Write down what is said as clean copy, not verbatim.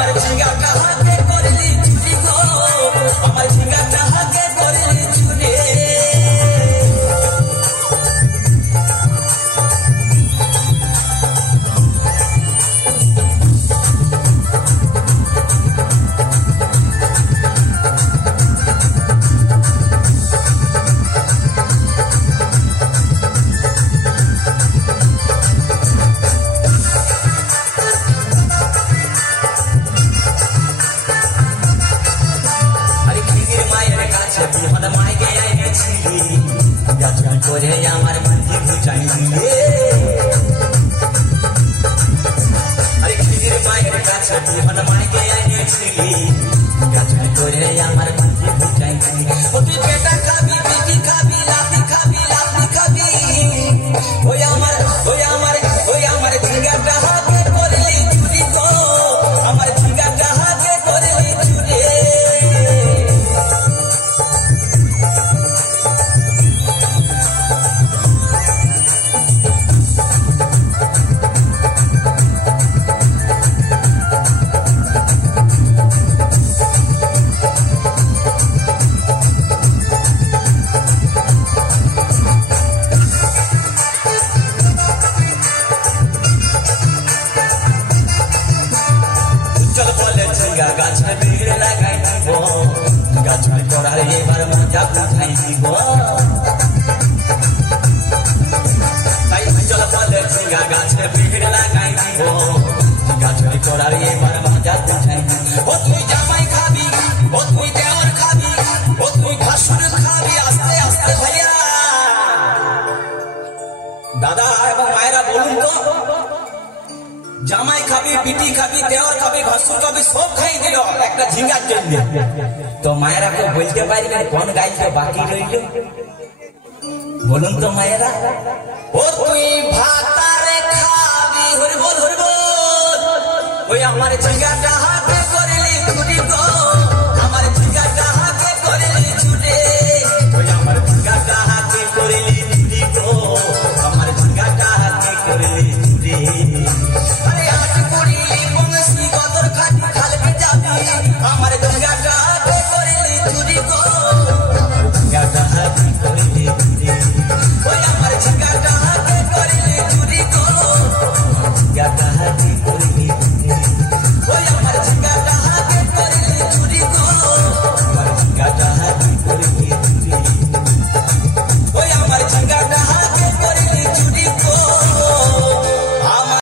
আমার ঝিঙ্গা কাহাকে করলি চুরি গো আমার ঝিঙ্গা কাহাকে করলি চুরি করে আমার মাঝে বুঝাই দিয়ে আরে খিদির মায়ের কাছে বিহান মাইকে এনেছিলি গাছটা করে আমার মাঝে বুঝাই দিয়ে ও তুই বেটা খাবি বিটি খাবি লাতি খাবি লাতি খাবি ওই আমার ঝিঙ্গাটা হাতে করলি চুরি গো আমার ঝিঙ্গাটা হাতে করলি চুরি গাছ में भीड़ लगाई दीबो गाछ में तोरा एक बार मजा उठाई दीबो भाई चल पले झिंगा गाछ में भीड़ लगाई दीबो गाछ में तोरा एक बार मजा उठाई दीबो ओ तुई जामाई खाबी ओ तुई देवर खाबी ओ तुई भासुर खाबी आस्ते आस्ते भैया दादा এবং মায়েরা বলুন তো জামাই খাবি বিটি খাবি দেওয়ার খাবি ভাসুর খাবি সব খাই দিল একটা ঝিঙ্গার জন্য তো মায়েরা কেউ বলতে পারবে কোন গাইতে বাকি রইল বলুন তো মায়েরা ও তুই ভাতারে খাবি হরিবল হরিবল ওই আমার ঝিঙ্গাটা হাতে করলি চুরি গো আমার ঝিঙ্গাটা হাতে করলি চুরি ওই আমার ঝিঙ্গাটা হাতে করলি চুরি গো আমার ঝিঙ্গাটা হাতে করলি চুরি अरे आज कुड़ीली पंगसी बदर खाटी खाल के जाबी हमारे ঝিঙ্গাটা हाथे करली चुरी गो ঝিঙ্গাটা हाथे करली चुरी ओए हमारे ঝিঙ্গাটা हाथे करली चुरी गो ঝিঙ্গাটা हाथे करली